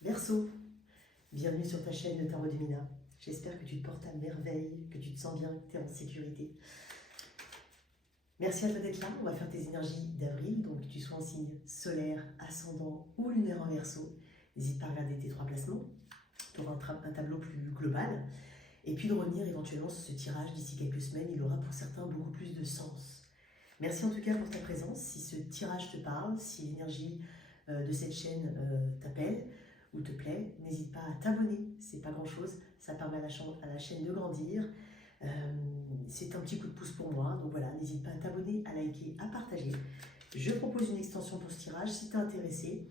Verseau, bienvenue sur ta chaîne de Tarot de Mina. J'espère que tu te portes à merveille, que tu te sens bien, que tu es en sécurité. Merci à toi d'être là. On va faire tes énergies d'avril, donc que tu sois en signe solaire, ascendant ou lunaire en Verseau. N'hésite pas à regarder tes 3 placements. Tu auras un tableau plus global. Et puis de revenir éventuellement sur ce tirage d'ici quelques semaines. Il aura pour certains beaucoup plus de sens. Merci en tout cas pour ta présence. Si ce tirage te parle, si l'énergie de cette chaîne t'appelle ou te plaît, n'hésite pas à t'abonner, c'est pas grand chose, ça permet à la chaîne de grandir, c'est un petit coup de pouce pour moi, donc voilà, n'hésite pas à t'abonner, à liker, à partager. Je propose une extension pour ce tirage, si tu es intéressé,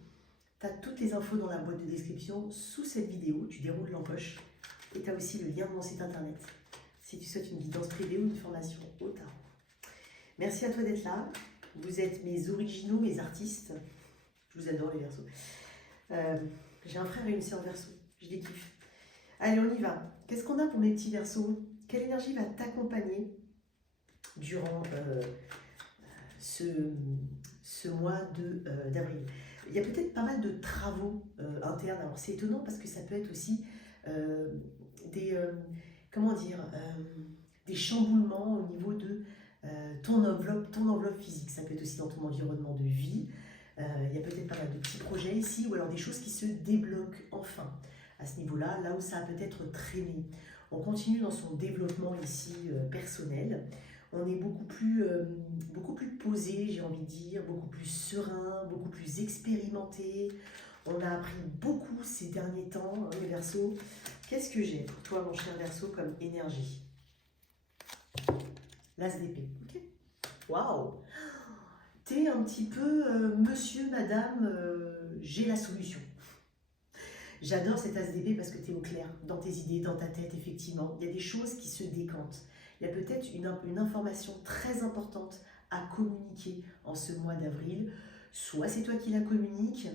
tu as toutes les infos dans la boîte de description sous cette vidéo, tu déroules l'encoche, et tu as aussi le lien de mon site internet, si tu souhaites une guidance privée ou une formation au tarot. Merci à toi d'être là, vous êtes mes originaux, mes artistes, je vous adore les Verseaux. J'ai un frère et une sœur Verseau, je les kiffe. Allez, on y va. Qu'est-ce qu'on a pour mes petits Verseaux? Quelle énergie va t'accompagner durant ce mois d'avril? Il y a peut-être pas mal de travaux internes. Alors c'est étonnant parce que ça peut être aussi des chamboulements au niveau de ton enveloppe physique. Ça peut être aussi dans ton environnement de vie. Il y a peut-être pas mal de petits projets ici, ou alors des choses qui se débloquent enfin à ce niveau-là, là où ça a peut-être traîné. On continue dans son développement ici personnel. On est beaucoup plus posé, j'ai envie de dire, beaucoup plus serein, beaucoup plus expérimenté. On a appris beaucoup ces derniers temps, hein, les Verseaux. Qu'est-ce que j'ai pour toi, mon cher Verseau, comme énergie? L'As d'épée. Ok. Waouh! T'es un petit peu monsieur, madame, j'ai la solution. J'adore cet as d'épée parce que tu es au clair dans tes idées, dans ta tête, effectivement. Il y a des choses qui se décantent. Il y a peut-être une information très importante à communiquer en ce mois d'avril. Soit c'est toi qui la communiques,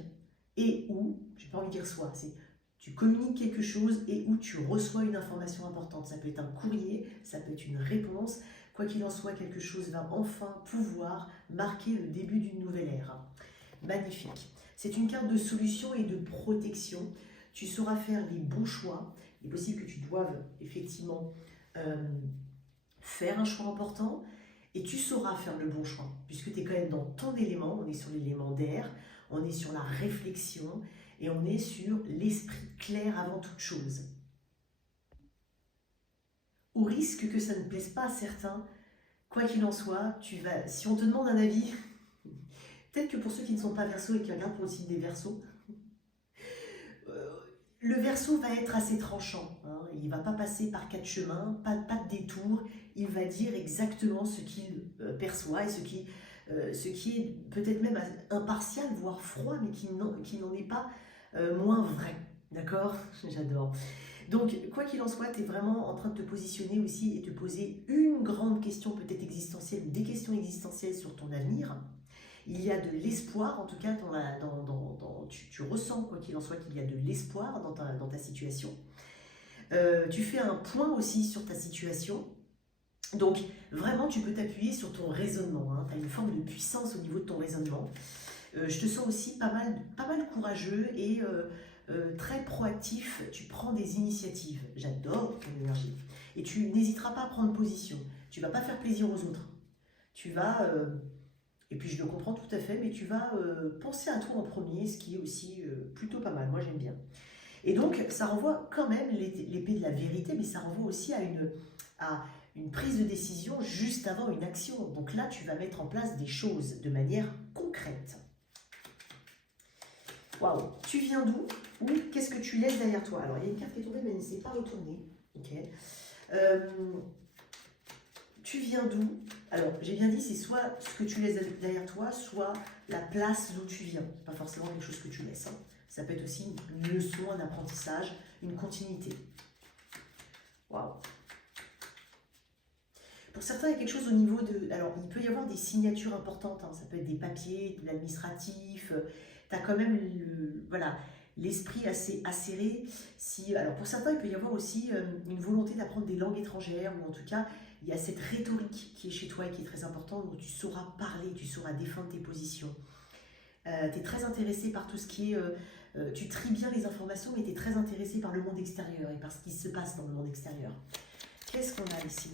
et ou, j'ai pas envie de dire soit, c'est tu communiques quelque chose et où tu reçois une information importante. Ça peut être un courrier, ça peut être une réponse. Quoi qu'il en soit, quelque chose va enfin pouvoir marquer le début d'une nouvelle ère. Magnifique. C'est une carte de solution et de protection. Tu sauras faire les bons choix. Il est possible que tu doives effectivement faire un choix important et tu sauras faire le bon choix puisque tu es quand même dans ton élément. On est sur l'élément d'air, on est sur la réflexion et on est sur l'esprit clair avant toute chose. Au risque que ça ne plaise pas à certains, quoi qu'il en soit, si on te demande un avis, peut-être que pour ceux qui ne sont pas Verseaux et qui regardent pour le site des Verseaux, le Verseau va être assez tranchant. Hein. Il ne va pas passer par 4 chemins, pas de détour. Il va dire exactement ce qu'il perçoit et ce qui est peut-être même impartial, voire froid, mais qui n'en est pas moins vrai. D'accord? J'adore. Donc, quoi qu'il en soit, tu es vraiment en train de te positionner aussi et de te poser une grande question, peut-être existentielle, ou des questions existentielles sur ton avenir. Il y a de l'espoir, en tout cas, tu ressens, quoi qu'il en soit, qu'il y a de l'espoir dans ta situation. Tu fais un point aussi sur ta situation. Donc, vraiment, tu peux t'appuyer sur ton raisonnement. Hein. Tu as une forme de puissance au niveau de ton raisonnement. Je te sens aussi pas mal courageux et très proactif. Tu prends des initiatives. J'adore ton énergie. Et tu n'hésiteras pas à prendre position. Tu ne vas pas faire plaisir aux autres. Tu vas... et puis je le comprends tout à fait, mais tu vas penser à toi en premier, ce qui est aussi plutôt pas mal, moi j'aime bien. Et donc ça renvoie quand même l'épée de la vérité, mais ça renvoie aussi à une prise de décision juste avant une action. Donc là tu vas mettre en place des choses de manière concrète. Waouh, tu viens d'où? Ou qu'est-ce que tu laisses derrière toi? Alors il y a une carte qui est tombée, mais elle ne s'est pas retournée. Ok. Tu viens d'où? Alors, j'ai bien dit, c'est soit ce que tu laisses derrière toi, soit la place d'où tu viens. Pas forcément quelque chose que tu laisses. Hein. Ça peut être aussi une leçon, un apprentissage, une continuité. Waouh! Pour certains, il y a quelque chose au niveau de... Alors, il peut y avoir des signatures importantes. Hein. Ça peut être des papiers, de l'administratif. Tu as quand même l'esprit assez acéré. Alors, pour certains, il peut y avoir aussi une volonté d'apprendre des langues étrangères, ou en tout cas, il y a cette rhétorique qui est chez toi et qui est très importante, où tu sauras parler, tu sauras défendre tes positions. Tu es très intéressé par tout ce qui est Tu tries bien les informations, mais tu es très intéressé par le monde extérieur et par ce qui se passe dans le monde extérieur. Qu'est-ce qu'on a ici?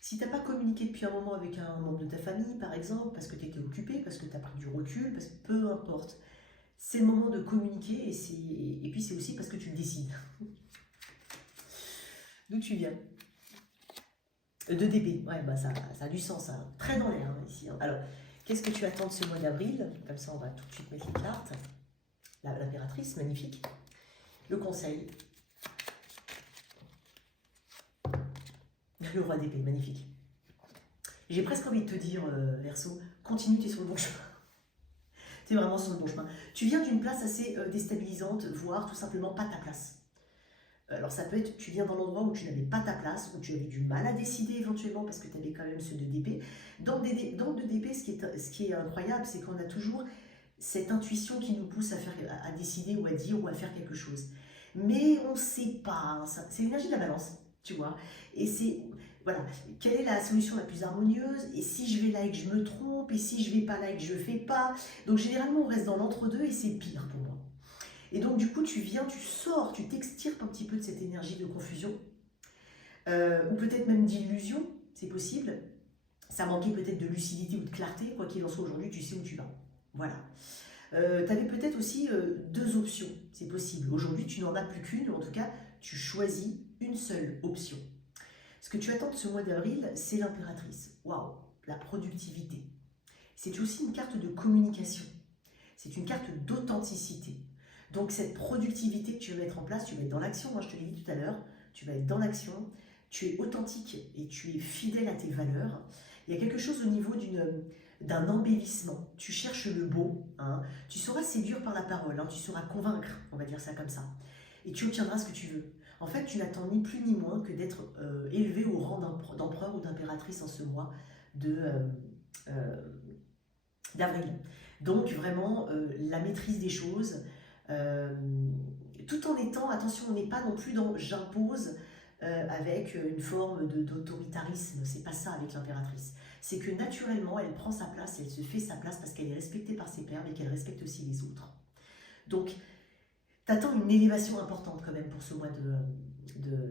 Si tu n'as pas communiqué depuis un moment avec un membre de ta famille, par exemple, parce que tu étais occupé, parce que tu as pris du recul, parce que peu importe, c'est le moment de communiquer et puis c'est aussi parce que tu le décides. D'où tu viens? De DB, ouais, bah ça a du sens, ça. Très dans l'air ici. Alors, qu'est-ce que tu attends de ce mois d'avril? Comme ça, on va tout de suite mettre les cartes. L'impératrice, magnifique. Le conseil. Le roi d'épée, magnifique. J'ai presque envie de te dire, Verseau, continue, tu es sur le bon chemin. Tu es vraiment sur le bon chemin. Tu viens d'une place assez déstabilisante, voire tout simplement pas ta place. Alors ça peut être, tu viens dans l'endroit où tu n'avais pas ta place, où tu avais du mal à décider éventuellement parce que tu avais quand même ce 2 d'épée. Dans le 2 d'épée, ce qui est incroyable, c'est qu'on a toujours cette intuition qui nous pousse à décider ou à dire ou à faire quelque chose. Mais on ne sait pas, hein, c'est l'énergie de la balance, tu vois. Et c'est, voilà, quelle est la solution la plus harmonieuse? Et si je vais là et que je me trompe? Et si je vais pas là et que je fais pas? Donc généralement, on reste dans l'entre-deux et c'est pire pour moi. Et donc, du coup, tu viens, tu sors, tu t'extirpes un petit peu de cette énergie de confusion, ou peut-être même d'illusion, c'est possible. Ça manquait peut-être de lucidité ou de clarté, quoi qu'il en soit aujourd'hui, tu sais où tu vas. Voilà. Tu avais peut-être aussi 2 options, c'est possible. Aujourd'hui, tu n'en as plus qu'une, ou en tout cas, tu choisis une seule option. Ce que tu attends de ce mois d'avril, c'est l'impératrice. Waouh, la productivité. C'est aussi une carte de communication. C'est une carte d'authenticité. Donc cette productivité que tu vas mettre en place, tu vas être dans l'action, moi je te l'ai dit tout à l'heure, tu vas être dans l'action, tu es authentique et tu es fidèle à tes valeurs. Il y a quelque chose au niveau d'un embellissement, tu cherches le beau, hein. Tu sauras séduire par la parole, hein. Tu sauras convaincre, on va dire ça comme ça, et tu obtiendras ce que tu veux. En fait, tu n'attends ni plus ni moins que d'être élevé au rang d'empereur ou d'impératrice en ce mois d'avril. Donc vraiment la maîtrise des choses, tout en étant, attention, on n'est pas non plus dans j'impose avec une forme d'autoritarisme, c'est pas ça avec l'impératrice. C'est que naturellement, elle prend sa place, elle se fait sa place parce qu'elle est respectée par ses pairs, mais qu'elle respecte aussi les autres. Donc, t'attends une élévation importante quand même pour ce mois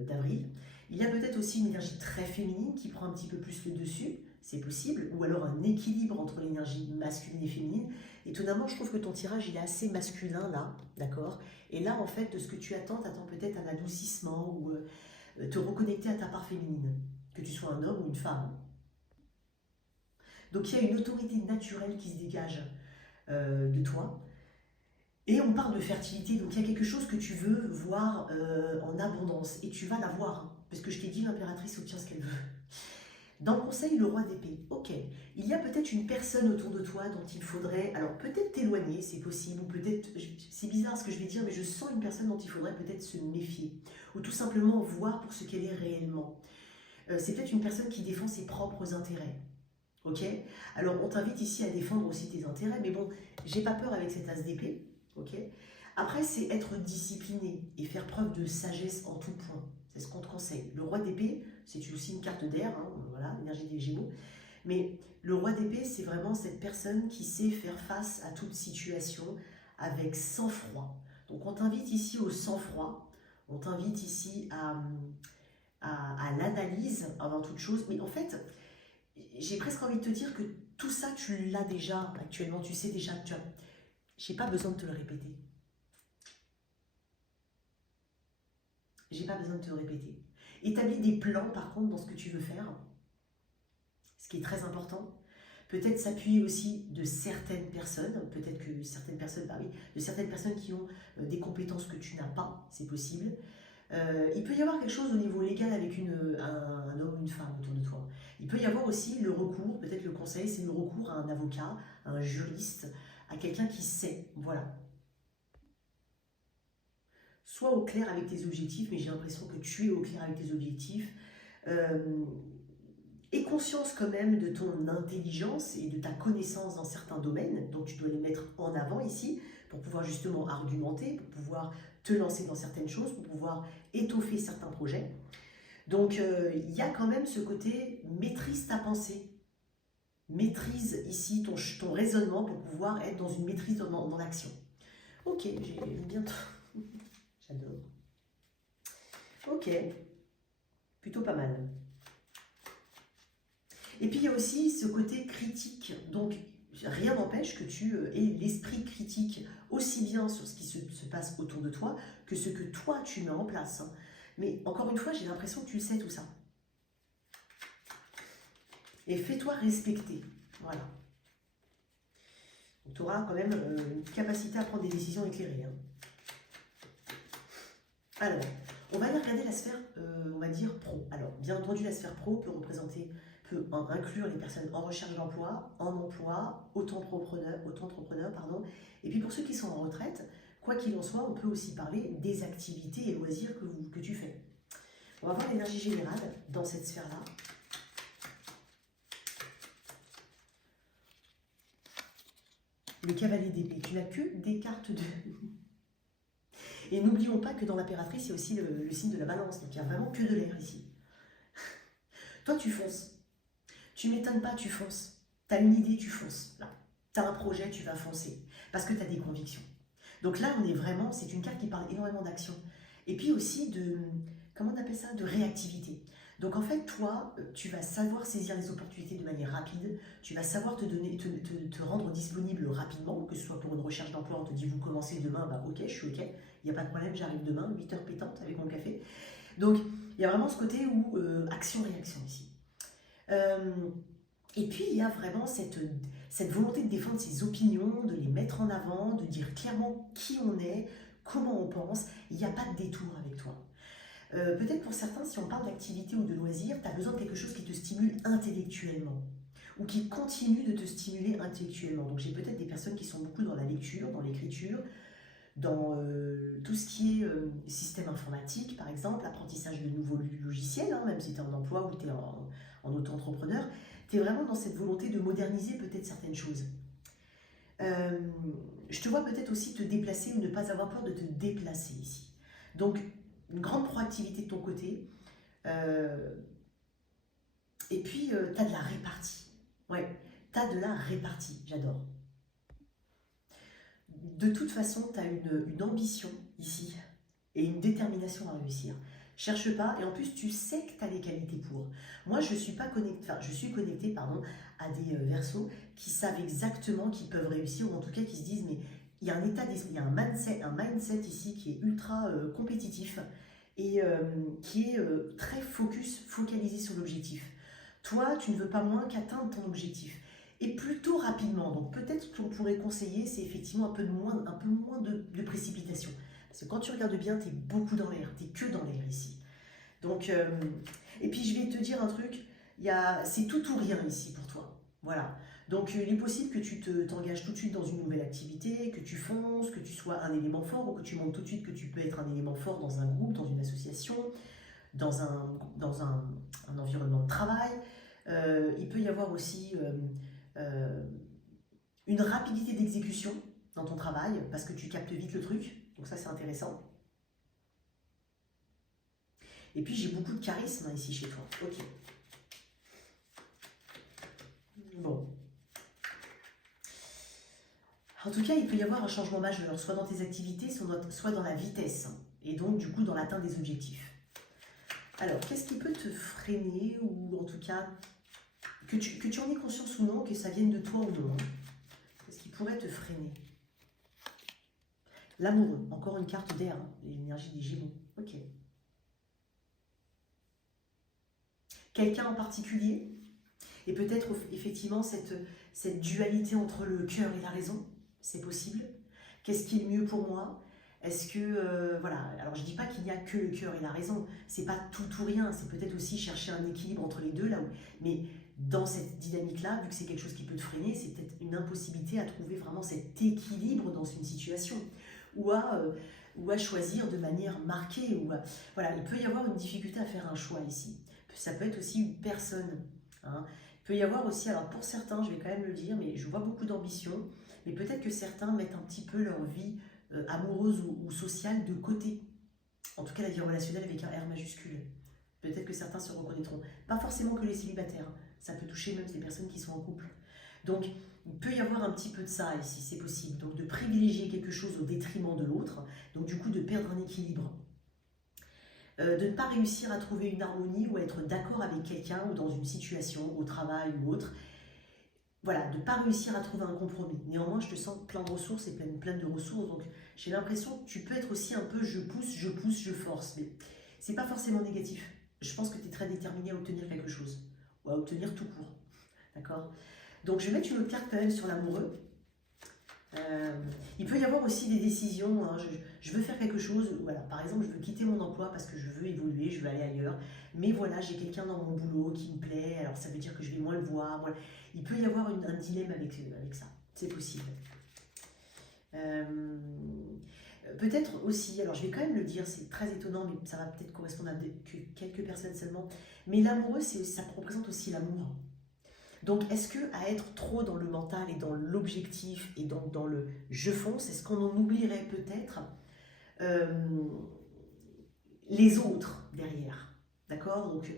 d'avril. Il y a peut-être aussi une énergie très féminine qui prend un petit peu plus le dessus, c'est possible, ou alors un équilibre entre l'énergie masculine et féminine. Étonnamment, je trouve que ton tirage, il est assez masculin là, d'accord? Et là, en fait, de ce que tu attends, peut-être un adoucissement ou te reconnecter à ta part féminine, que tu sois un homme ou une femme. Donc, il y a une autorité naturelle qui se dégage de toi. Et on parle de fertilité, donc il y a quelque chose que tu veux voir en abondance, et tu vas l'avoir, hein, parce que je t'ai dit, l'impératrice obtient ce qu'elle veut. Dans le conseil, le roi d'épée, ok, il y a peut-être une personne autour de toi dont il faudrait, alors peut-être t'éloigner, c'est possible, ou peut-être, c'est bizarre ce que je vais dire, mais je sens une personne dont il faudrait peut-être se méfier, ou tout simplement voir pour ce qu'elle est réellement. C'est peut-être une personne qui défend ses propres intérêts. Ok? Alors on t'invite ici à défendre aussi tes intérêts, mais bon, j'ai pas peur avec cet as d'épée. Ok. Après, c'est être discipliné et faire preuve de sagesse en tout point. C'est ce qu'on te conseille. Le roi d'épée, c'est aussi une carte d'air, hein, voilà, l'énergie des Gémeaux. Mais le roi d'épée, c'est vraiment cette personne qui sait faire face à toute situation avec sang-froid. Donc on t'invite ici au sang-froid, on t'invite ici à l'analyse avant toute chose. Mais en fait, j'ai presque envie de te dire que tout ça, tu l'as déjà actuellement, tu sais déjà, j'ai pas besoin de te le répéter. J'ai pas besoin de te le répéter. Établis des plans, par contre, dans ce que tu veux faire, ce qui est très important. Peut-être s'appuyer aussi de certaines personnes, peut-être que certaines personnes, bah oui, de certaines personnes qui ont des compétences que tu n'as pas, c'est possible. Il peut y avoir quelque chose au niveau légal avec un homme ou une femme autour de toi. Il peut y avoir aussi le recours, peut-être le conseil, c'est le recours à un avocat, à un juriste, à quelqu'un qui sait, voilà. Sois au clair avec tes objectifs, mais j'ai l'impression que tu es au clair avec tes objectifs. Aie conscience quand même de ton intelligence et de ta connaissance dans certains domaines, donc tu dois les mettre en avant ici pour pouvoir justement argumenter, pour pouvoir te lancer dans certaines choses, pour pouvoir étoffer certains projets. Donc il y a quand même ce côté maîtrise ta pensée, maîtrise ici ton raisonnement pour pouvoir être dans une maîtrise dans l'action. Ok, j'ai bientôt. J'adore. Ok, plutôt pas mal. Et puis il y a aussi ce côté critique. Donc rien n'empêche que tu aies l'esprit critique aussi bien sur ce qui se passe autour de toi que ce que toi tu mets en place, hein. Mais encore une fois, j'ai l'impression que tu le sais tout ça. Et fais-toi respecter. Voilà. Tu auras quand même une capacité à prendre des décisions éclairées, hein. Alors, on va aller regarder la sphère, on va dire, pro. Alors, bien entendu, la sphère pro peut inclure les personnes en recherche d'emploi, en emploi, auto-entrepreneurs, pardon. Et puis pour ceux qui sont en retraite, quoi qu'il en soit, on peut aussi parler des activités et loisirs que tu fais. On va voir l'énergie générale dans cette sphère-là. Le cavalier d'épée, tu n'as que des cartes de... Et n'oublions pas que dans l'impératrice, il y a aussi le signe de la balance, donc il n'y a vraiment que de l'air ici. Toi, tu fonces. Tu m'étonnes pas, tu fonces. Tu as une idée, tu fonces. Tu as un projet, tu vas foncer. Parce que tu as des convictions. Donc là, on est vraiment, c'est une carte qui parle énormément d'action. Et puis aussi de, comment on appelle ça, de réactivité. Donc en fait, toi, tu vas savoir saisir les opportunités de manière rapide. Tu vas savoir te rendre disponible rapidement, que ce soit pour une recherche d'emploi, on te dit vous commencez demain, bah ok, je suis ok, il n'y a pas de problème, j'arrive demain, 8 heures pétantes avec mon café. Donc il y a vraiment ce côté où action-réaction ici. Et puis il y a vraiment cette volonté de défendre ses opinions, de les mettre en avant, de dire clairement qui on est, comment on pense. Il n'y a pas de détour avec toi. Peut-être pour certains, si on parle d'activité ou de loisirs, tu as besoin de quelque chose qui te stimule intellectuellement ou qui continue de te stimuler intellectuellement. Donc j'ai peut-être des personnes qui sont beaucoup dans la lecture, dans l'écriture, dans tout ce qui est système informatique, par exemple, apprentissage de nouveaux logiciels, hein, même si tu es en emploi ou tu es en auto-entrepreneur, tu es vraiment dans cette volonté de moderniser peut-être certaines choses. Je te vois peut-être aussi te déplacer ou ne pas avoir peur de te déplacer ici. Donc, une grande proactivité de ton côté. Et puis, tu as de la répartie. Ouais, tu as de la répartie, j'adore. De toute façon, tu as une ambition ici et une détermination à réussir. Cherche pas, et en plus, tu sais que tu as les qualités pour. Moi, je suis pas connectée, enfin, je suis connectée, pardon, à des Verseaux qui savent exactement qu'ils peuvent réussir, ou en tout cas qui se disent, mais il y a un état d'esprit, il y a un mindset ici qui est ultra compétitif et qui est très focalisé sur l'objectif. Toi, tu ne veux pas moins qu'atteindre ton objectif. Et plutôt rapidement. Donc peut-être ce qu'on pourrait conseiller, c'est effectivement un peu moins de précipitation. Parce que quand tu regardes bien, tu es beaucoup dans l'air, tu n'es que dans l'air ici. Donc, et puis je vais te dire un truc, c'est tout ou rien ici pour toi. Voilà. Donc il est possible que tu t'engages tout de suite dans une nouvelle activité, que tu fonces, que tu sois un élément fort, ou que tu montres tout de suite que tu peux être un élément fort dans un groupe, dans une association, dans un environnement de travail. Il peut y avoir aussi euh, une rapidité d'exécution dans ton travail, parce que tu captes vite le truc, donc ça c'est intéressant. Et puis j'ai beaucoup de charisme hein, ici chez toi. Ok. Bon. En tout cas, il peut y avoir un changement majeur, soit dans tes activités, soit dans la vitesse, hein, et donc du coup dans l'atteinte des objectifs. Alors, qu'est-ce qui peut te freiner, ou en tout cas, que tu en aies conscience ou non, que ça vienne de toi ou non, hein. Qu'est-ce qui pourrait te freiner? L'amoureux, encore une carte d'air, hein, l'énergie des Gémeaux. Ok. Quelqu'un en particulier? Et peut-être effectivement cette dualité entre le cœur et la raison, c'est possible. Qu'est-ce qui est le mieux pour moi? Est-ce que, voilà, alors je dis pas qu'il n'y a que le cœur et la raison, c'est pas tout ou rien, c'est peut-être aussi chercher un équilibre entre les deux, là où, mais dans cette dynamique-là, vu que c'est quelque chose qui peut te freiner, c'est peut-être une impossibilité à trouver vraiment cet équilibre dans une situation, ou à choisir de manière marquée, voilà, il peut y avoir une difficulté à faire un choix ici. Ça peut être aussi une personne, hein. Il peut y avoir aussi, alors pour certains, je vais quand même le dire, mais je vois beaucoup d'ambition, mais peut-être que certains mettent un petit peu leur vie amoureuse ou sociale de côté. En tout cas, la vie relationnelle avec un R majuscule. Peut-être que certains se reconnaîtront. Pas forcément que les célibataires, hein. Ça peut toucher même les personnes qui sont en couple. Donc, il peut y avoir un petit peu de ça ici, c'est possible. Donc, de privilégier quelque chose au détriment de l'autre. Donc, du coup, de perdre un équilibre. De ne pas réussir à trouver une harmonie ou à être d'accord avec quelqu'un ou dans une situation, au travail ou autre. Voilà, de ne pas réussir à trouver un compromis. Néanmoins, je te sens plein de ressources et pleine de ressources. Donc, j'ai l'impression que tu peux être aussi un peu je pousse, je force. Mais c'est pas forcément négatif. Je pense que tu es très déterminé à obtenir quelque chose. Ou à obtenir tout court. D'accord? Donc, je vais mettre une autre carte quand même sur l'amoureux. Il peut y avoir aussi des décisions, hein, je veux faire quelque chose, voilà, par exemple je veux quitter mon emploi parce que je veux évoluer, je veux aller ailleurs, mais voilà, j'ai quelqu'un dans mon boulot qui me plaît, alors ça veut dire que je vais moins le voir, voilà. Il peut y avoir un dilemme avec ça, c'est possible. Peut-être aussi, alors je vais quand même le dire, c'est très étonnant, mais ça va peut-être correspondre à quelques personnes seulement, mais l'amoureux, ça représente aussi l'amour. Donc, est-ce que à être trop dans le mental et dans l'objectif et dans le je fonce, est-ce qu'on en oublierait peut-être les autres derrière? D'accord? Donc,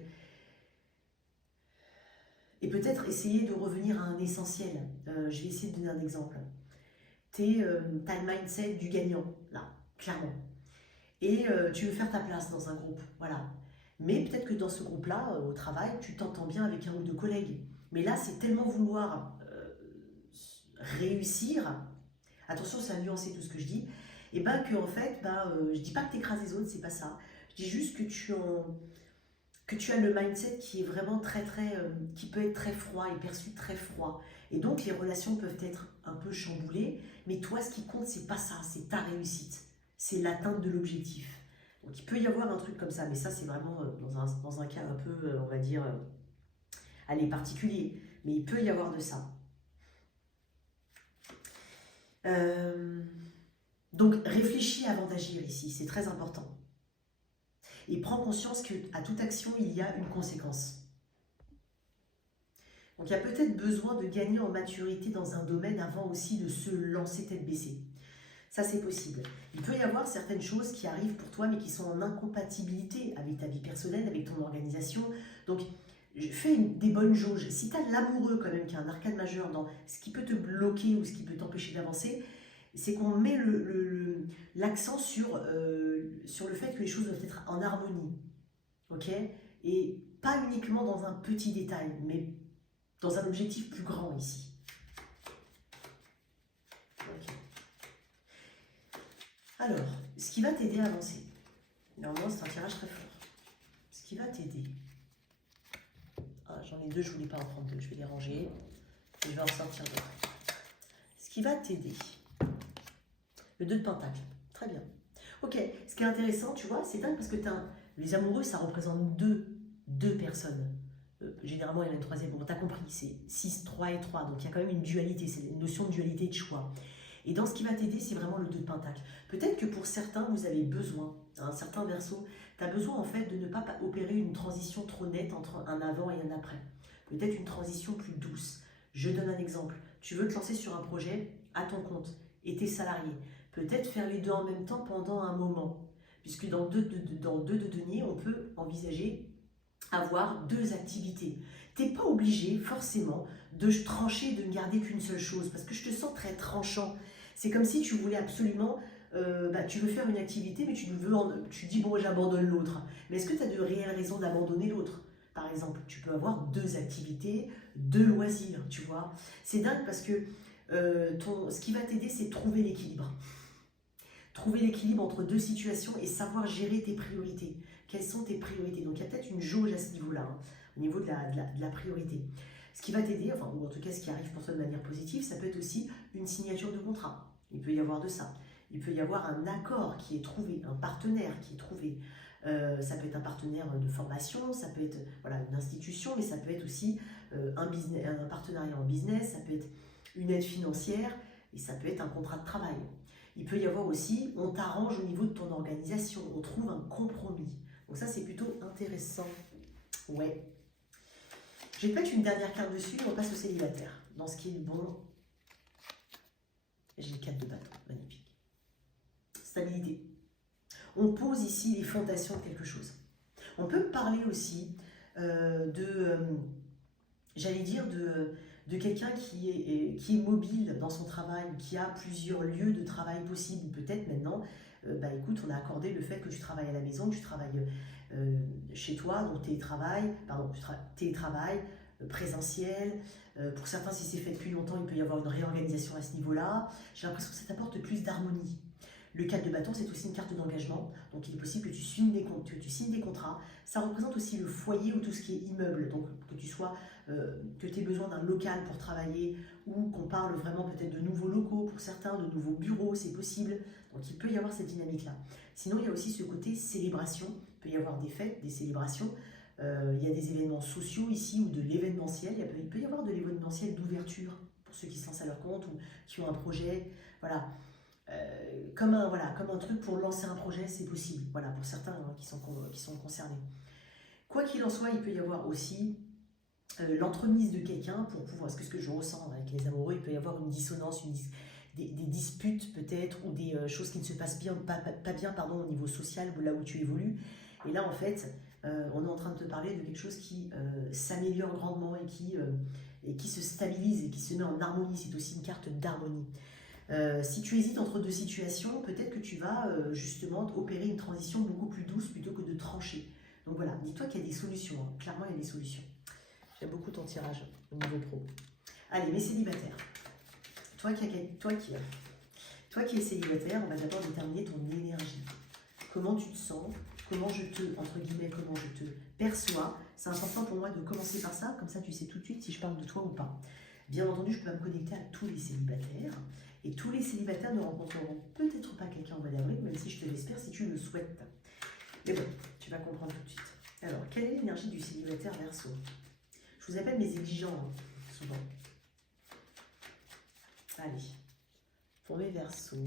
et peut-être essayer de revenir à un essentiel. Je vais essayer de donner un exemple. T'as le mindset du gagnant, là, clairement. Et tu veux faire ta place dans un groupe, voilà. Mais peut-être que dans ce groupe-là, au travail, tu t'entends bien avec un ou deux collègues. Mais là, c'est tellement vouloir réussir, attention, c'est à nuancer tout ce que je dis, et ben que en fait, je dis pas que tu écrases les autres, c'est pas ça. Je dis juste que tu as le mindset qui est vraiment qui peut être très froid et perçu très froid. Et donc les relations peuvent être un peu chamboulées, mais toi, ce qui compte, c'est pas ça, c'est ta réussite, c'est l'atteinte de l'objectif. Donc il peut y avoir un truc comme ça, mais ça c'est vraiment dans un cas un peu, on va dire, allez, particulier. Mais il peut y avoir de ça. Donc réfléchis avant d'agir ici, c'est très important. Et prends conscience qu'à toute action, il y a une conséquence. Donc il y a peut-être besoin de gagner en maturité dans un domaine avant aussi de se lancer tête baissée. Ça, c'est possible. Il peut y avoir certaines choses qui arrivent pour toi, mais qui sont en incompatibilité avec ta vie personnelle, avec ton organisation. Donc, fais des bonnes jauges. Si tu as de l'amoureux quand même, qui est un arcane majeur dans ce qui peut te bloquer ou ce qui peut t'empêcher d'avancer, c'est qu'on met l'accent sur le fait que les choses doivent être en harmonie. Ok? Et pas uniquement dans un petit détail, mais dans un objectif plus grand ici. Ok. Alors, ce qui va t'aider à avancer, normalement c'est un tirage très fort, ce qui va t'aider, j'en ai deux, je ne voulais pas en prendre deux, je vais les ranger, et je vais en sortir d'autres. Ce qui va t'aider, le 2 de Pentacle, très bien. Ok, ce qui est intéressant, tu vois, c'est dingue parce que les amoureux, ça représente deux personnes. Généralement, il y en a une troisième, bon, t'as compris, c'est 6, 3 et 3, donc il y a quand même une dualité, c'est une notion de dualité de choix. Et dans ce qui va t'aider, c'est vraiment le 2 de Pentacle. Peut-être que pour certains, vous avez besoin, un certain verso, tu as besoin en fait de ne pas opérer une transition trop nette entre un avant et un après. Peut-être une transition plus douce. Je donne un exemple. Tu veux te lancer sur un projet à ton compte et t'es salarié. Peut-être faire les deux en même temps pendant un moment. Puisque dans deux de deniers, on peut envisager avoir deux activités. Tu n'es pas obligé forcément de trancher, de ne garder qu'une seule chose. Parce que je te sens très tranchant. C'est comme si tu voulais absolument, tu veux faire une activité, mais tu dis, bon, j'abandonne l'autre. Mais est-ce que tu as de réelles raisons d'abandonner l'autre? Par exemple, tu peux avoir deux activités, deux loisirs, tu vois. C'est dingue parce que ce qui va t'aider, c'est trouver l'équilibre. Trouver l'équilibre entre deux situations et savoir gérer tes priorités. Quelles sont tes priorités? Donc, il y a peut-être une jauge à ce niveau-là, hein, au niveau de la priorité. Ce qui va t'aider, enfin, ou en tout cas ce qui arrive pour toi de manière positive, ça peut être aussi une signature de contrat. Il peut y avoir de ça. Il peut y avoir un accord qui est trouvé, un partenaire qui est trouvé. Ça peut être un partenaire de formation, ça peut être une institution, mais ça peut être aussi un partenariat en business, ça peut être une aide financière et ça peut être un contrat de travail. Il peut y avoir aussi, on t'arrange au niveau de ton organisation, on trouve un compromis. Donc ça, c'est plutôt intéressant. Ouais. Je vais te mettre une dernière carte dessus et on passe au célibataire. Dans ce qui est bon, j'ai 4 de bâton, magnifique. Stabilité. On pose ici les fondations de quelque chose. On peut parler aussi j'allais dire, de quelqu'un qui est mobile dans son travail, qui a plusieurs lieux de travail possibles. Peut-être maintenant, bah écoute, on a accordé le fait que tu travailles à la maison, que tu travailles chez toi, donc télétravail, présentiel. Pour certains, si c'est fait depuis longtemps, il peut y avoir une réorganisation à ce niveau-là. J'ai l'impression que ça t'apporte plus d'harmonie. Le 4 de bâton, c'est aussi une carte d'engagement, donc il est possible que tu signes des contrats. Ça représente aussi le foyer ou tout ce qui est immeuble, donc que tu aies besoin d'un local pour travailler, ou qu'on parle vraiment peut-être de nouveaux locaux pour certains, de nouveaux bureaux, c'est possible. Donc il peut y avoir cette dynamique-là. Sinon, il y a aussi ce côté célébration, il peut y avoir des fêtes, des célébrations. Il y a des événements sociaux ici, ou de l'événementiel, il peut y avoir de l'événementiel d'ouverture, pour ceux qui se lancent à leur compte, ou qui ont un projet, voilà. Comme un truc pour lancer un projet, c'est possible, voilà, pour certains hein, qui sont concernés. Quoi qu'il en soit, il peut y avoir aussi l'entremise de quelqu'un pour pouvoir, parce que ce que je ressens avec les amoureux, il peut y avoir une dissonance, des disputes peut-être, ou des choses qui ne se passent pas bien au niveau social, ou là où tu évolues. Et là, en fait, on est en train de te parler de quelque chose qui s'améliore grandement et qui se stabilise et qui se met en harmonie. C'est aussi une carte d'harmonie. Si tu hésites entre deux situations, peut-être que tu vas justement opérer une transition beaucoup plus douce plutôt que de trancher. Donc voilà, dis-toi qu'il y a des solutions, hein. Clairement il y a des solutions. J'aime beaucoup ton tirage au niveau pro. Allez, mes célibataires. Toi qui es célibataire, on va d'abord déterminer ton énergie. Comment tu te sens, comment je te perçois. C'est important pour moi de commencer par ça, comme ça tu sais tout de suite si je parle de toi ou pas. Bien entendu, je peux me connecter à tous les célibataires. Et tous les célibataires ne rencontreront peut-être pas quelqu'un au mois d'avril, même si je te l'espère, si tu le souhaites. Mais bon, tu vas comprendre tout de suite. Alors, quelle est l'énergie du célibataire Verseau? Je vous appelle mes exigeants, hein, souvent. Allez, pour mes Verseaux.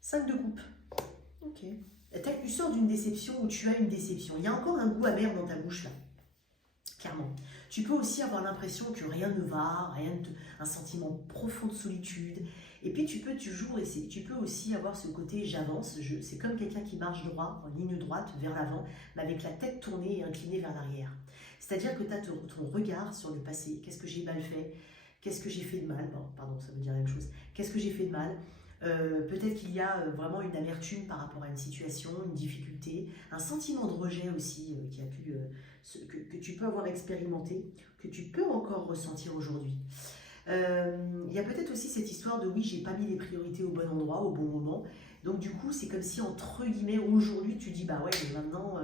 5 de coupe. Ok. Tu sors d'une déception ou tu as une déception. Il y a encore un goût amer dans ta bouche là. Clairement. Tu peux aussi avoir l'impression que rien ne va, un sentiment profond de solitude. Et puis tu peux aussi avoir ce côté j'avance. C'est comme quelqu'un qui marche droit, en ligne droite, vers l'avant, mais avec la tête tournée et inclinée vers l'arrière. C'est-à-dire que tu as ton regard sur le passé. Qu'est-ce que j'ai mal fait? Qu'est-ce que j'ai fait de mal? Bon, pardon, ça veut dire la même chose. Qu'est-ce que j'ai fait de mal? Peut-être qu'il y a vraiment une amertume par rapport à une situation, une difficulté, un sentiment de rejet aussi que tu peux avoir expérimenté, que tu peux encore ressentir aujourd'hui. Il y a peut-être aussi cette histoire de oui, j'ai pas mis les priorités au bon endroit, au bon moment. Donc du coup, c'est comme si entre guillemets, aujourd'hui, tu dis bah ouais, mais maintenant,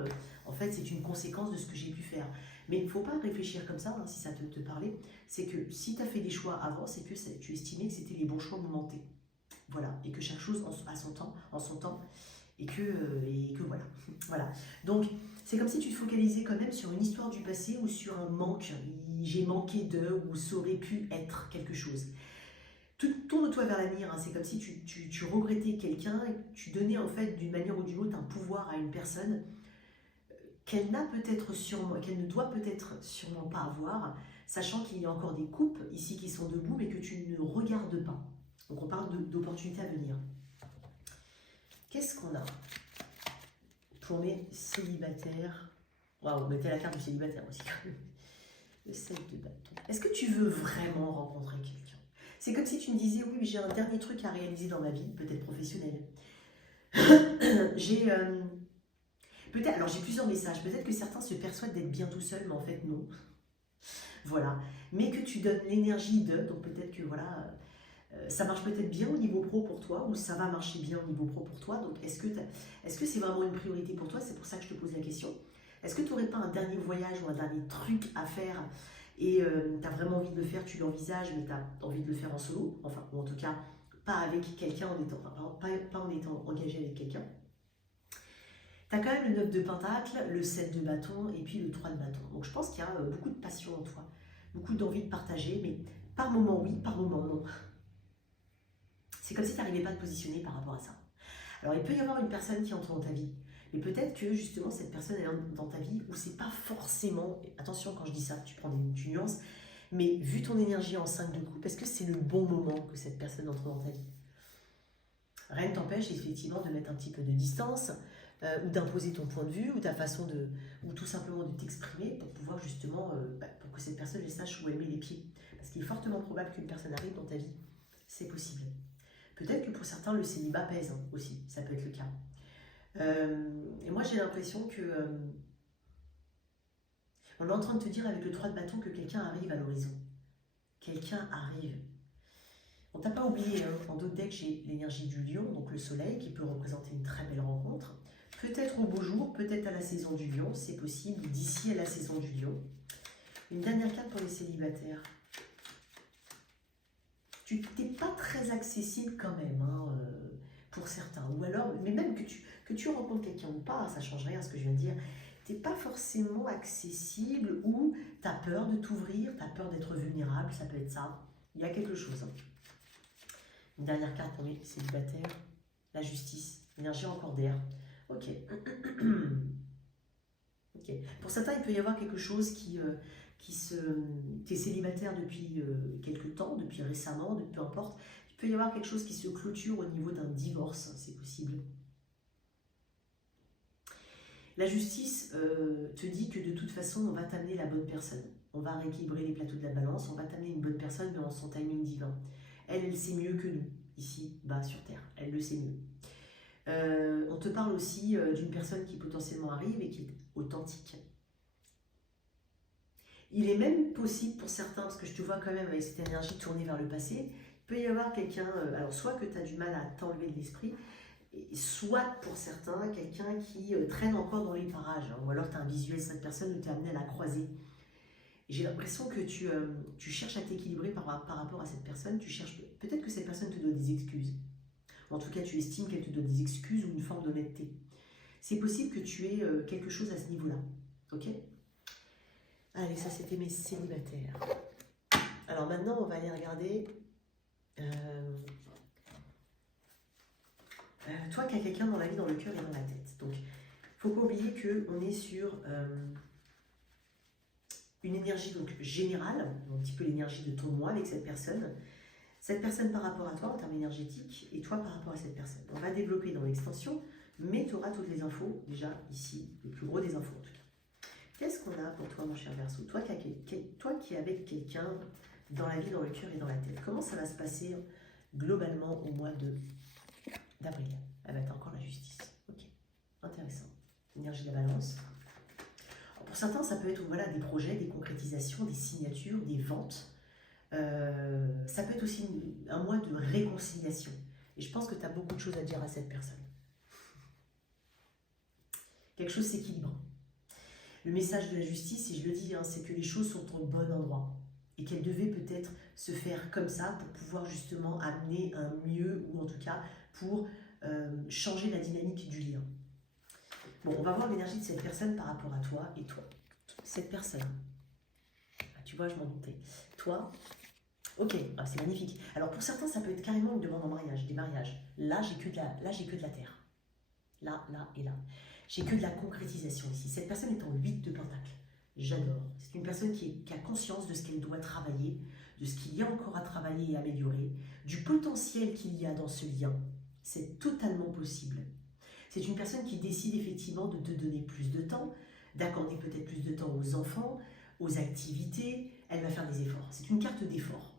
en fait, c'est une conséquence de ce que j'ai pu faire. Mais il ne faut pas réfléchir comme ça, hein, si ça te parlait. C'est que si tu as fait des choix avant, c'est que tu estimais que c'était les bons choix momentés. Voilà, et que chaque chose en son temps, et que voilà. Voilà. Donc, c'est comme si tu te focalisais quand même sur une histoire du passé ou sur un manque. J'ai manqué de, ou ça aurait pu être quelque chose. Tourne-toi vers l'avenir, hein. C'est comme si tu regrettais quelqu'un et que tu donnais en fait d'une manière ou d'une autre un pouvoir à une personne qu'elle ne doit peut-être sûrement pas avoir, sachant qu'il y a encore des couples ici qui sont debout mais que tu ne regardes pas. Donc on parle d'opportunités à venir. Qu'est-ce qu'on a pour mes célibataires? Waouh, mettez la carte du célibataire aussi. Le 7 de bâton. Est-ce que tu veux vraiment rencontrer quelqu'un? C'est comme si tu me disais, oui, j'ai un dernier truc à réaliser dans ma vie, peut-être professionnel. Alors j'ai plusieurs messages. Peut-être que certains se persuadent d'être bien tout seuls, mais en fait non. Voilà. Mais que tu donnes l'énergie donc peut-être que voilà... ça marche peut-être bien au niveau pro pour toi, ou ça va marcher bien au niveau pro pour toi. Donc, est-ce que c'est vraiment une priorité pour toi? C'est pour ça que je te pose la question. Est-ce que tu n'aurais pas un dernier voyage ou un dernier truc à faire et tu as vraiment envie de le faire, tu l'envisages, mais tu as envie de le faire en solo? Enfin, ou en tout cas, pas avec quelqu'un, pas en étant engagé avec quelqu'un. Tu as quand même le 9 de pentacle, le 7 de bâton et puis le 3 de bâton. Donc, je pense qu'il y a beaucoup de passion en toi, beaucoup d'envie de partager, mais par moment oui, par moment non. C'est comme si tu n'arrivais pas à te positionner par rapport à ça. Alors, il peut y avoir une personne qui entre dans ta vie, mais peut-être que justement cette personne est dans ta vie où c'est pas forcément, attention quand je dis ça, tu nuances, mais vu ton énergie en 5 de coupe, est-ce que c'est le bon moment que cette personne entre dans ta vie? Rien ne t'empêche effectivement de mettre un petit peu de distance, ou d'imposer ton point de vue, ou ta façon de, ou tout simplement de t'exprimer pour pouvoir justement, pour que cette personne elle sache où elle met les pieds. Parce qu'il est fortement probable qu'une personne arrive dans ta vie, c'est possible. Peut-être que pour certains, le célibat pèse hein, aussi, ça peut être le cas. Et moi, j'ai l'impression que on est en train de te dire avec le 3 de bâton que quelqu'un arrive à l'horizon. Quelqu'un arrive. On t'a pas oublié, hein, en d'autres decks, j'ai l'énergie du lion, donc le soleil, qui peut représenter une très belle rencontre. Peut-être au beau jour, peut-être à la saison du lion, c'est possible, d'ici à la saison du lion. Une dernière carte pour les célibataires. Tu n'es pas très accessible quand même, hein, pour certains. Ou alors, mais même que tu rencontres quelqu'un ou pas, ça ne change rien à ce que je viens de dire. Tu n'es pas forcément accessible ou tu as peur de t'ouvrir, tu as peur d'être vulnérable, ça peut être ça. Il y a quelque chose. Hein. Une dernière carte pour les célibataires. La justice, énergie encore d'air. Ok. Ok. Pour certains, il peut y avoir quelque chose qui est célibataire depuis quelque temps, depuis récemment, peu importe. Il peut y avoir quelque chose qui se clôture au niveau d'un divorce, c'est possible. La justice te dit que de toute façon, on va t'amener la bonne personne. On va rééquilibrer les plateaux de la balance, on va t'amener une bonne personne, mais en son timing divin. Elle sait mieux que nous, ici, bas sur Terre. Elle le sait mieux. On te parle aussi d'une personne qui potentiellement arrive et qui est authentique. Il est même possible pour certains, parce que je te vois quand même avec cette énergie tournée vers le passé, il peut y avoir quelqu'un, alors soit que tu as du mal à t'enlever de l'esprit, soit pour certains, quelqu'un qui traîne encore dans les parages, hein, ou alors tu as un visuel de cette personne où tu es amené à la croiser. J'ai l'impression que tu cherches à t'équilibrer par rapport à cette personne, tu cherches, peut-être que cette personne te donne des excuses, ou en tout cas tu estimes qu'elle te donne des excuses ou une forme d'honnêteté. C'est possible que tu aies quelque chose à ce niveau-là, ok ? Allez, ça c'était mes célibataires. Alors maintenant, on va aller regarder... toi qui as quelqu'un dans la vie, dans le cœur et dans la tête. Donc, il ne faut pas oublier qu'on est sur une énergie donc, générale, un petit peu l'énergie de ton moi avec cette personne par rapport à toi en termes énergétiques, et toi par rapport à cette personne. On va développer dans l'extension, mais tu auras toutes les infos, déjà ici, le plus gros des infos en tout cas. Qu'est-ce qu'on a pour toi, mon cher Verseau, toi qui es avec quelqu'un dans la vie, dans le cœur et dans la tête, comment ça va se passer globalement au mois d'avril? Ah bah, t'as encore la justice. Ok, intéressant. Énergie de la balance. Alors, pour certains, ça peut être voilà, des projets, des concrétisations, des signatures, des ventes. Ça peut être aussi un mois de réconciliation. Et je pense que tu as beaucoup de choses à dire à cette personne. Quelque chose s'équilibre. Le message de la justice, et je le dis, hein, c'est que les choses sont au bon endroit. Et qu'elles devaient peut-être se faire comme ça pour pouvoir justement amener un mieux, ou en tout cas pour changer la dynamique du lien. Bon, on va voir l'énergie de cette personne par rapport à toi et toi. Cette personne. Ah, tu vois, je m'en doutais. Toi, ok, ah, c'est magnifique. Alors pour certains, ça peut être carrément une demande en mariage, des mariages. Là, j'ai que de la terre. Là et là. J'ai que de la concrétisation ici. Cette personne est en 8 de pentacles. J'adore. C'est une personne qui a conscience de ce qu'elle doit travailler, de ce qu'il y a encore à travailler et améliorer, du potentiel qu'il y a dans ce lien. C'est totalement possible. C'est une personne qui décide effectivement de te donner plus de temps, d'accorder peut-être plus de temps aux enfants, aux activités. Elle va faire des efforts. C'est une carte d'effort,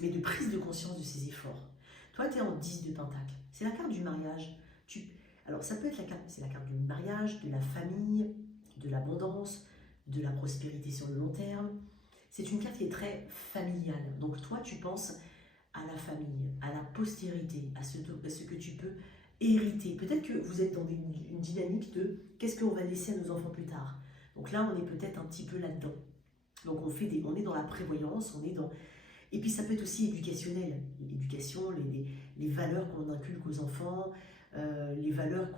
mais de prise de conscience de ses efforts. Toi, tu es en 10 de pentacles. C'est la carte du mariage. Alors, ça peut être c'est la carte du mariage, de la famille, de l'abondance, de la prospérité sur le long terme. C'est une carte qui est très familiale. Donc, toi, tu penses à la famille, à la postérité, à ce que tu peux hériter. Peut-être que vous êtes dans une dynamique de qu'est-ce qu'on va laisser à nos enfants plus tard. Donc là, on est peut-être un petit peu là-dedans. Donc, on est dans la prévoyance, on est dans... Et puis, ça peut être aussi éducationnel. L'éducation, les valeurs qu'on inculque aux enfants, les valeurs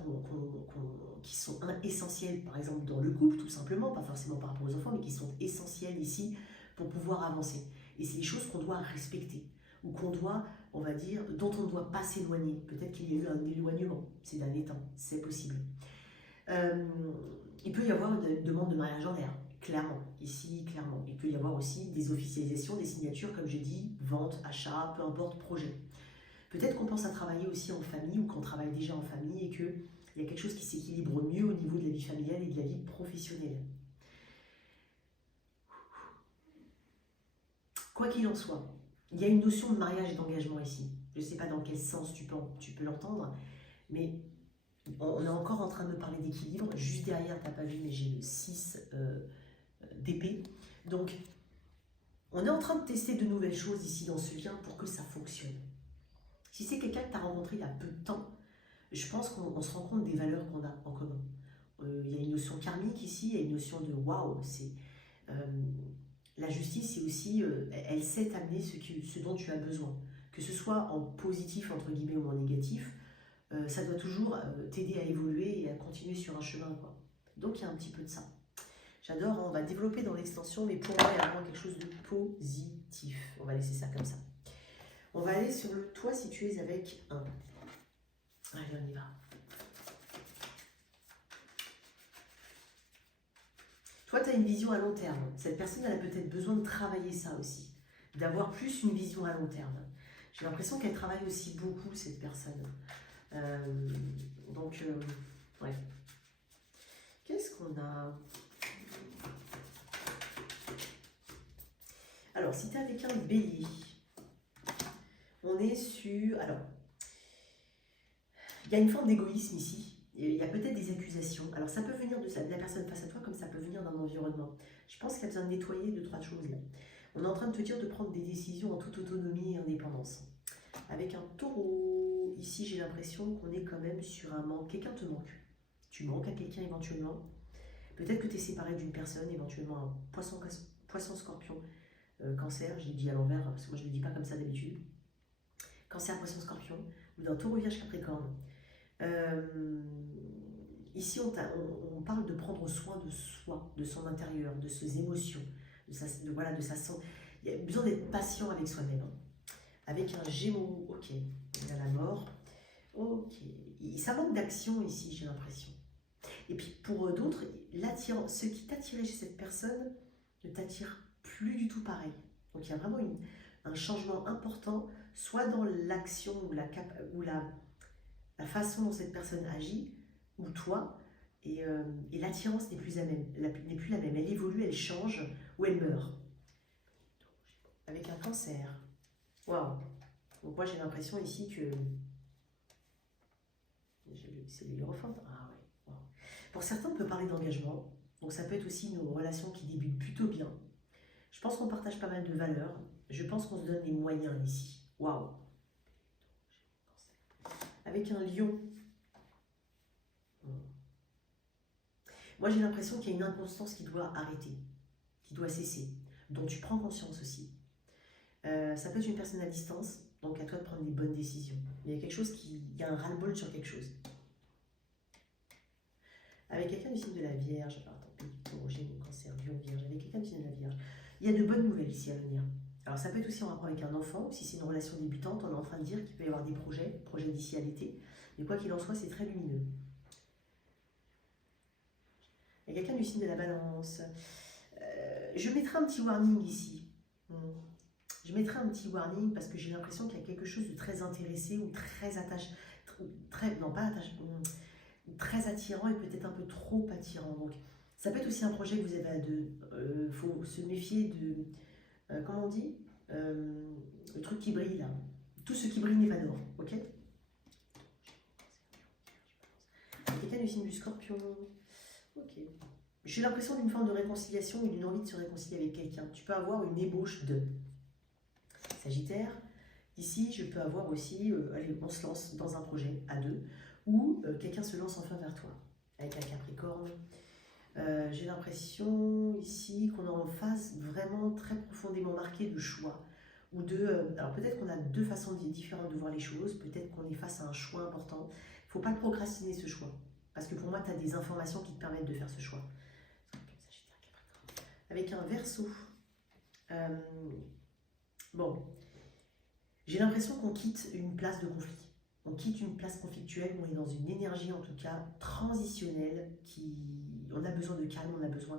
qui sont essentielles, par exemple, dans le couple, tout simplement, pas forcément par rapport aux enfants, mais qui sont essentielles ici pour pouvoir avancer. Et c'est des choses qu'on doit respecter, ou qu'on doit, on va dire, dont on ne doit pas s'éloigner. Peut-être qu'il y a eu un éloignement ces derniers temps, c'est possible. Il peut y avoir une demande de mariage en l'air, clairement, ici, clairement. Il peut y avoir aussi des officialisations, des signatures, comme j'ai dit, vente, achat, peu importe, projet. Peut-être qu'on pense à travailler aussi en famille ou qu'on travaille déjà en famille et que Il y a quelque chose qui s'équilibre mieux au niveau de la vie familiale et de la vie professionnelle. Quoi qu'il en soit, il y a une notion de mariage et d'engagement ici. Je ne sais pas dans quel sens tu peux l'entendre, mais on est encore en train de me parler d'équilibre. Juste derrière, tu n'as pas vu, mais j'ai le 6 d'épée. Donc, on est en train de tester de nouvelles choses ici dans ce lien pour que ça fonctionne. Si c'est quelqu'un que tu as rencontré il y a peu de temps, je pense qu'on se rend compte des valeurs qu'on a en commun. Il y a une notion karmique ici, il y a une notion de waouh. La justice, c'est aussi, elle sait t'amener ce dont tu as besoin. Que ce soit en positif, entre guillemets, ou en négatif, ça doit toujours t'aider à évoluer et à continuer sur un chemin, quoi. Donc il y a un petit peu de ça. J'adore, hein, on va développer dans l'extension, mais pour moi, il y a vraiment quelque chose de positif. On va laisser ça comme ça. On va aller sur le toit si tu es avec un. Allez, on y va. Toi, tu as une vision à long terme. Cette personne, elle a peut-être besoin de travailler ça aussi. D'avoir plus une vision à long terme. J'ai l'impression qu'elle travaille aussi beaucoup, cette personne. Ouais. Qu'est-ce qu'on a? Alors, si tu es avec un bélier, on est sur... Alors, il y a une forme d'égoïsme ici. Il y a peut-être des accusations. Alors, ça peut venir de la personne face à toi, comme ça peut venir d'un environnement. Je pense qu'il y a besoin de nettoyer 2-3 choses là. On est en train de te dire de prendre des décisions en toute autonomie et indépendance. Avec un taureau, ici, j'ai l'impression qu'on est quand même sur un manque. Quelqu'un te manque. Tu manques à quelqu'un éventuellement. Peut-être que tu es séparé d'une personne, éventuellement un poisson scorpion, cancer, je l'ai dit à l'envers, parce que moi je ne le dis pas comme ça d'habitude. Cancer, poisson, scorpion, ou d'un taureau, vierge, capricorne. Ici, on parle de prendre soin de soi, de son intérieur, de ses émotions, de sa santé. Il y a besoin d'être patient avec soi-même. Hein. Avec un Gémeaux, ok, il y a la mort, ok. Ça manque d'action ici, j'ai l'impression. Et puis pour d'autres, ce qui t'attirait chez cette personne ne t'attire plus du tout pareil. Donc il y a vraiment un changement important, soit dans l'action ou la façon dont cette personne agit, ou toi, et l'attirance n'est plus la même. Elle évolue, elle change, ou elle meurt. Avec un cancer. Waouh. Donc moi j'ai l'impression ici que... C'est l'hiérophante. Ah ouais. Wow. Pour certains, on peut parler d'engagement. Donc ça peut être aussi une relation qui débute plutôt bien. Je pense qu'on partage pas mal de valeurs. Je pense qu'on se donne les moyens ici. Waouh. Avec un lion. Moi j'ai l'impression qu'il y a une inconstance qui doit arrêter, qui doit cesser, dont tu prends conscience aussi. Ça peut être une personne à distance, donc à toi de prendre des bonnes décisions. Il y a quelque chose il y a un ras-le-bol sur quelque chose. Avec quelqu'un du signe de la Vierge, alors tant pis, Gémeaux, Cancer, Lion, Vierge, avec quelqu'un du signe de la Vierge, il y a de bonnes nouvelles ici à venir. Alors ça peut être aussi en rapport avec un enfant, si c'est une relation débutante, on est en train de dire qu'il peut y avoir des projets d'ici à l'été, mais quoi qu'il en soit, c'est très lumineux. Il y a quelqu'un du signe de la Balance. Je mettrai un petit warning ici. Je mettrai un petit warning parce que j'ai l'impression qu'il y a quelque chose de très intéressé ou très attaché, très attirant et peut-être un peu trop attirant. Donc, ça peut être aussi un projet que vous avez à deux. Faut se méfier de, comment on dit, le truc qui brille là. Tout ce qui brille n'est pas d'or, ok? Quelqu'un du signe du Scorpion. Ok. J'ai l'impression d'une forme de réconciliation ou d'une envie de se réconcilier avec quelqu'un. Tu peux avoir une ébauche de Sagittaire. Ici, je peux avoir aussi, allez, on se lance dans un projet à deux, ou quelqu'un se lance enfin vers toi, avec un Capricorne. J'ai l'impression ici qu'on est en phase vraiment très profondément marquée de choix. Ou alors peut-être qu'on a deux façons différentes de voir les choses, peut-être qu'on est face à un choix important. Il ne faut pas le procrastiner ce choix. Parce que pour moi, tu as des informations qui te permettent de faire ce choix. Avec un Verseau. Bon, j'ai l'impression qu'on quitte une place de conflit. On quitte une place conflictuelle, on est dans une énergie en tout cas transitionnelle, on a besoin de calme, on a besoin...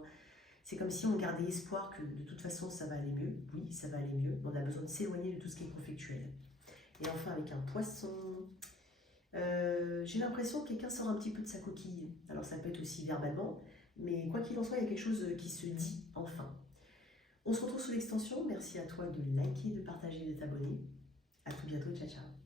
C'est comme si on gardait espoir que de toute façon ça va aller mieux. Oui, ça va aller mieux, mais on a besoin de s'éloigner de tout ce qui est conflictuel. Et enfin avec un Poisson, J'ai l'impression que quelqu'un sort un petit peu de sa coquille. Alors ça peut être aussi verbalement, mais quoi qu'il en soit, il y a quelque chose qui se dit enfin. On se retrouve sur l'extension. Merci à toi de liker, de partager, de t'abonner. À tout bientôt. Ciao, ciao.